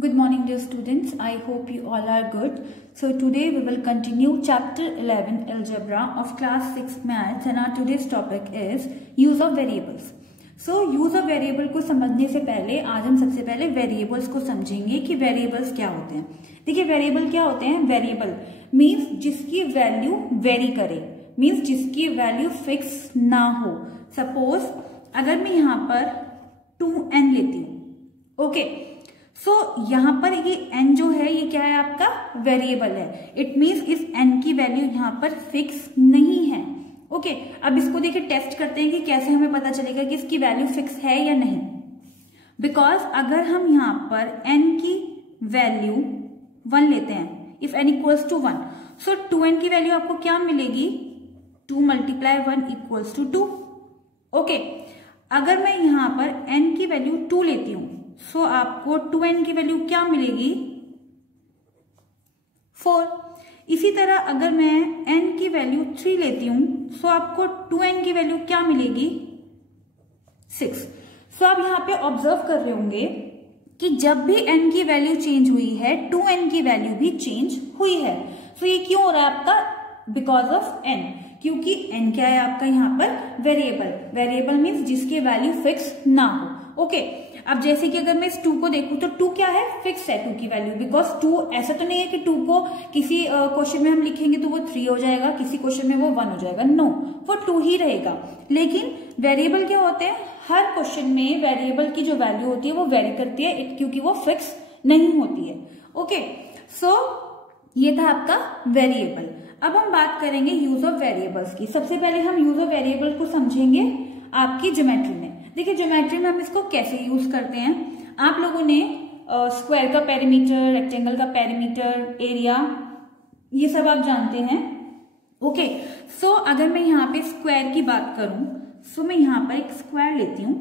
Good morning, dear students. I hope you all are good. So today we will continue chapter 11 algebra of class 6 maths and our today's topic is use of variables. So use of variable को समझने से पहले आज हम सबसे पहले variables को समझेंगे कि वेरिएबल्स क्या होते हैं. देखिए वेरिएबल क्या होते हैं. वेरिएबल मीन्स जिसकी वैल्यू वेरी करे, मीन्स जिसकी वैल्यू फिक्स ना हो. सपोज अगर मैं यहाँ पर 2n लेती हूँ, ओके, सो यहाँ पर ये n जो है ये क्या है आपका वेरिएबल है. इट मीन्स इस n की वैल्यू यहाँ पर फिक्स नहीं है. ओके, अब इसको देखिए टेस्ट करते हैं कि कैसे हमें पता चलेगा कि इसकी वैल्यू फिक्स है या नहीं. बिकॉज अगर हम यहाँ पर n की वैल्यू 1 लेते हैं, if n equals to 1, so 2n की वैल्यू आपको क्या मिलेगी, 2 मल्टीप्लाई 1 इक्वल्स टू 2. ओके, अगर मैं यहाँ पर n की वैल्यू 2 लेती हूं, सो आपको 2n की वैल्यू क्या मिलेगी, 4. इसी तरह अगर मैं n की वैल्यू 3 लेती हूं, सो आपको 2n की वैल्यू क्या मिलेगी, 6. सो आप यहाँ पे ऑब्जर्व कर रहे होंगे कि जब भी n की वैल्यू चेंज हुई है 2n की वैल्यू भी चेंज हुई है. सो ये क्यों हो रहा है आपका, बिकॉज ऑफ n, क्योंकि n क्या है आपका यहाँ पर वेरिएबल. वेरिएबल मीन्स जिसकी वैल्यू फिक्स ना हो. ओके, अब जैसे कि अगर मैं इस 2 को देखूं तो 2 क्या है, फिक्स है 2 की वैल्यू. बिकॉज 2 ऐसा तो नहीं है कि 2 को किसी क्वेश्चन में हम लिखेंगे तो वो 3 हो जाएगा, किसी क्वेश्चन में वो 1 हो जाएगा. नो, वो 2 ही रहेगा. लेकिन वेरिएबल क्या होते हैं, हर क्वेश्चन में वेरिएबल की जो वैल्यू होती है वो वेरी करती है, क्योंकि वो फिक्स नहीं होती है. ओके, सो ये था आपका वेरिएबल. अब हम बात करेंगे यूज ऑफ वेरिएबल्स की. सबसे पहले हम यूज ऑफ वेरिएबल को समझेंगे आपकी ज्योमेट्री में. देखिए ज्योमेट्री में हम इसको कैसे यूज करते हैं. आप लोगों ने स्क्वायर का पेरीमीटर, रेक्टेंगल का पेरीमीटर, एरिया, ये सब आप जानते हैं. ओके, सो अगर मैं यहाँ पे स्क्वायर की बात करूं, सो मैं यहाँ पर एक स्क्वायर लेती हूं,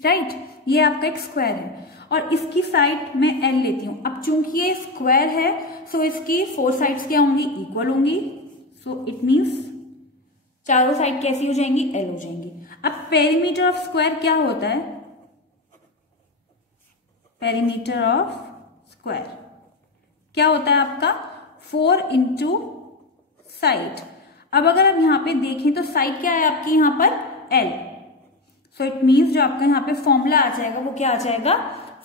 राइट. ये आपका एक स्क्वायर है और इसकी साइड मैं l लेती हूं. अब चूंकि ये स्क्वायर है, सो इसकी 4 साइड्स क्या होंगी, इक्वल होंगी. सो इट मीन्स चारों साइड कैसी हो जाएंगी, l हो जाएंगी. अब पेरीमीटर ऑफ स्क्वायर क्या होता है, पेरीमीटर ऑफ स्क्वायर क्या होता है आपका 4 इंटू साइड. अब अगर आप यहाँ पे देखें तो साइड क्या है आपकी यहाँ पर l. सो इट मीन्स जो आपका यहाँ पे फॉर्मूला आ जाएगा वो क्या आ जाएगा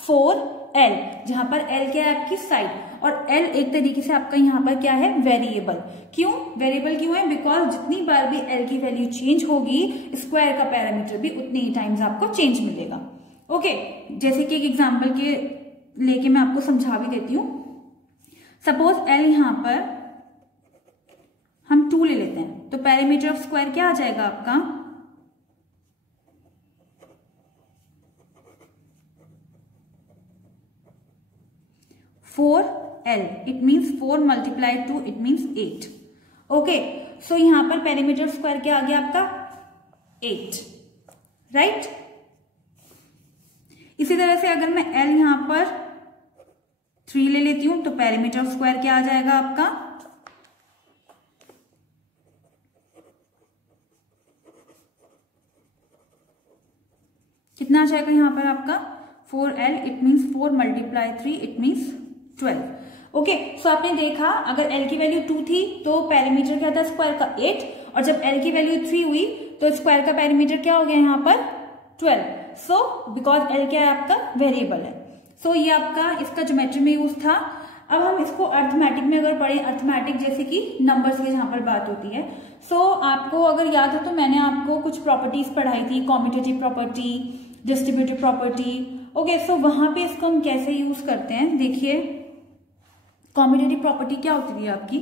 4l, जहां पर l क्या है आपकी साइड, और l एक तरीके से आपका यहाँ पर क्या है वेरिएबल. क्यों वेरिएबल क्यों है, बिकॉज जितनी बार भी l की वैल्यू चेंज होगी स्क्वायर का पैरामीटर भी उतनी ही टाइम्स आपको चेंज मिलेगा. ओके, जैसे कि एक एग्जांपल के लेके मैं आपको समझा भी देती हूं. सपोज l यहां पर हम 2 ले लेते हैं, तो पैरामीटर ऑफ स्क्वायर क्या आ जाएगा आपका 4l. It means 4 multiply 2 it means 8. Okay, so यहां पर पेरीमीटर स्क्वायर क्या आ गया आपका 8, राइट. इसी तरह से अगर मैं l यहां पर 3 ले लेती हूं तो पेरीमीटर स्क्वायर क्या आ जाएगा आपका कितना आ जाएगा यहां पर आपका 4l. It means 4 multiply 3 it means 12. Okay, so आपने देखा अगर l की वैल्यू 2 थी तो पेरीमीटर क्या था स्क्वायर का 8, और जब l की वैल्यू 3 हुई तो स्क्वायर का पेरीमीटर क्या हो गया यहाँ पर 12. सो बिकॉज l क्या है आपका वेरिएबल है. सो ये आपका इसका ज्योमेट्री में यूज था. अब हम इसको अर्थमेटिक में अगर पढ़े, अर्थमेटिक जैसे कि नंबर्स की जहां पर बात होती है, सो आपको अगर याद हो तो मैंने आपको कुछ प्रॉपर्टीज पढ़ाई थी, commutative property, distributive property. Okay, so वहां पे इसको हम कैसे यूज करते हैं. देखिए कॉम्यूटेटिव प्रॉपर्टी क्या होती है आपकी,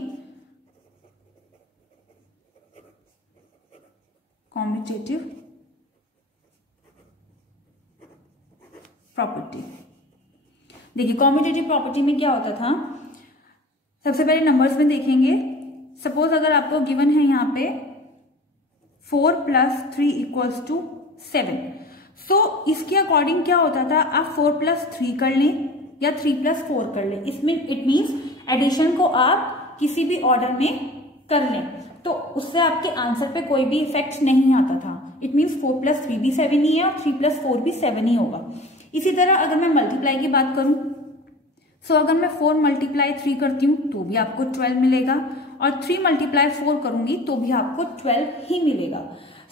कॉम्यूटेटिव प्रॉपर्टी. देखिए कॉम्यूटेटिव प्रॉपर्टी में क्या होता था, सबसे पहले नंबर्स में देखेंगे. सपोज अगर आपको गिवन है यहाँ पे 4 प्लस 3 इक्वल्स टू 7, सो इसके अकॉर्डिंग क्या होता था, आप 4 प्लस 3 कर लें या 3 प्लस 4 कर लें. इसमें इट मीन्स एडिशन को आप किसी भी ऑर्डर में कर लें, तो उससे आपके आंसर पे कोई भी इफेक्ट नहीं आता था. इट मीन्स 4 प्लस 3 भी 7 ही है और 3 प्लस 4 भी 7 ही होगा. इसी तरह अगर मैं मल्टीप्लाई की बात करूं, सो अगर मैं 4 मल्टीप्लाई 3 करती हूं तो भी आपको 12 मिलेगा, और 3 मल्टीप्लाई 4 करूंगी तो भी आपको 12 ही मिलेगा।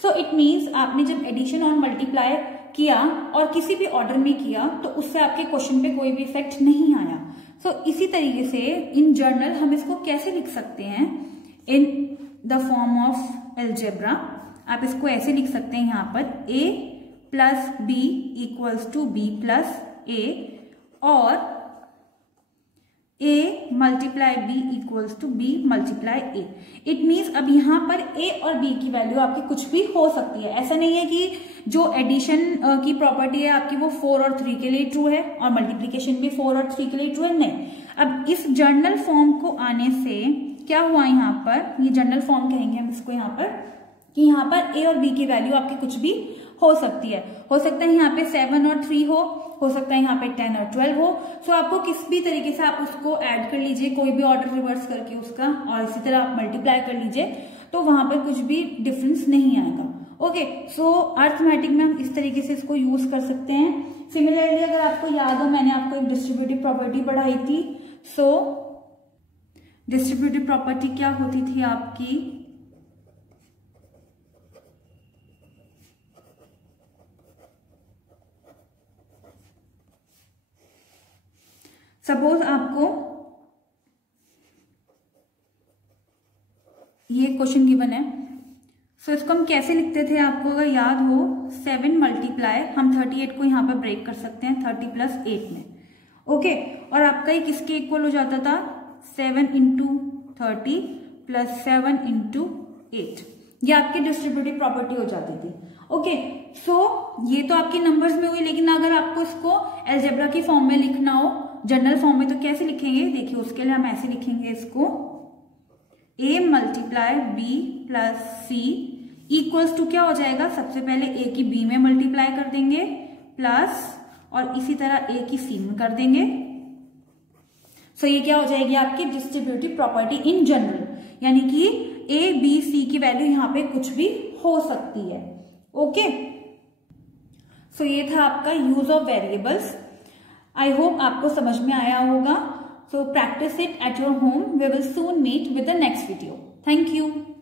सो इट मीन्स आपने जब एडिशन और मल्टीप्लाई किया और किसी भी ऑर्डर में किया तो उससे आपके क्वेश्चन पे कोई भी इफेक्ट नहीं आया। सो इसी तरीके से इन जनरल हम इसको कैसे लिख सकते हैं, in the form of algebra आप इसको ऐसे लिख सकते हैं यहाँ पर a plus B equals to B plus A, और a multiply b equals to b multiply a। It means अब यहाँ पर a और b की वैल्यू आपकी कुछ भी हो सकती है। ऐसा नहीं है कि जो एडिशन की प्रॉपर्टी है आपकी वो 4 और 3 के लिए ट्रू है और मल्टीप्लीकेशन भी 4 और 3 के लिए ट्रू है, नहीं। अब इस जर्नल फॉर्म को आने से क्या हुआ यहाँ पर, ये जर्नल फॉर्म कहेंगे हम इसको यहाँ पर, कि यहाँ पर a और b की वैल्यू आपकी कुछ भी हो सकती है। हो सकता है यहाँ पे 7 और 3 हो सकता है यहाँ पे 10 और 12 हो। सो आपको किस भी तरीके से आप उसको ऐड कर लीजिए, कोई भी ऑर्डर रिवर्स करके उसका, और इसी तरह आप मल्टीप्लाई कर लीजिए तो वहां पर कुछ भी डिफरेंस नहीं आएगा। ओके, सो अर्थमेटिक में हम इस तरीके से इसको यूज कर सकते हैं। सिमिलरली अगर आपको याद हो, मैंने आपको एक डिस्ट्रीब्यूटिव प्रॉपर्टी पढ़ाई थी। सो डिस्ट्रीब्यूटिव प्रॉपर्टी क्या होती थी आपकी, सपोज आपको ये क्वेश्चन गिवन है, सो इसको हम कैसे लिखते थे आपको अगर याद हो, 7 मल्टीप्लाई हम 38 को यहाँ पर ब्रेक कर सकते हैं 30 प्लस 8 में। ओके, और आपका ये किसके इक्वल हो जाता था, 7 इंटू 30 प्लस 7 इंटू 8, ये आपकी डिस्ट्रीब्यूटिव प्रॉपर्टी हो जाती थी। ओके, सो ये तो आपकी नंबर्स में हुई, लेकिन अगर आपको इसको अलजेब्रा की फॉर्म में लिखना हो, जनरल फॉर्म में, तो कैसे लिखेंगे, देखिए उसके लिए हम ऐसे लिखेंगे इसको, a multiply b plus C equals to क्या हो जाएगा, सबसे पहले a की b में मल्टीप्लाई कर देंगे प्लस, और इसी तरह a की c में कर देंगे। सो ये क्या हो जाएगी आपकी डिस्ट्रीब्यूटिव प्रॉपर्टी इन जनरल, यानी कि a b c की वैल्यू यहाँ पे कुछ भी हो सकती है। ओके, सो ये था आपका use of variables. I hope आपको समझ में आया होगा। So practice it at your home. We will soon meet with the next video. Thank you.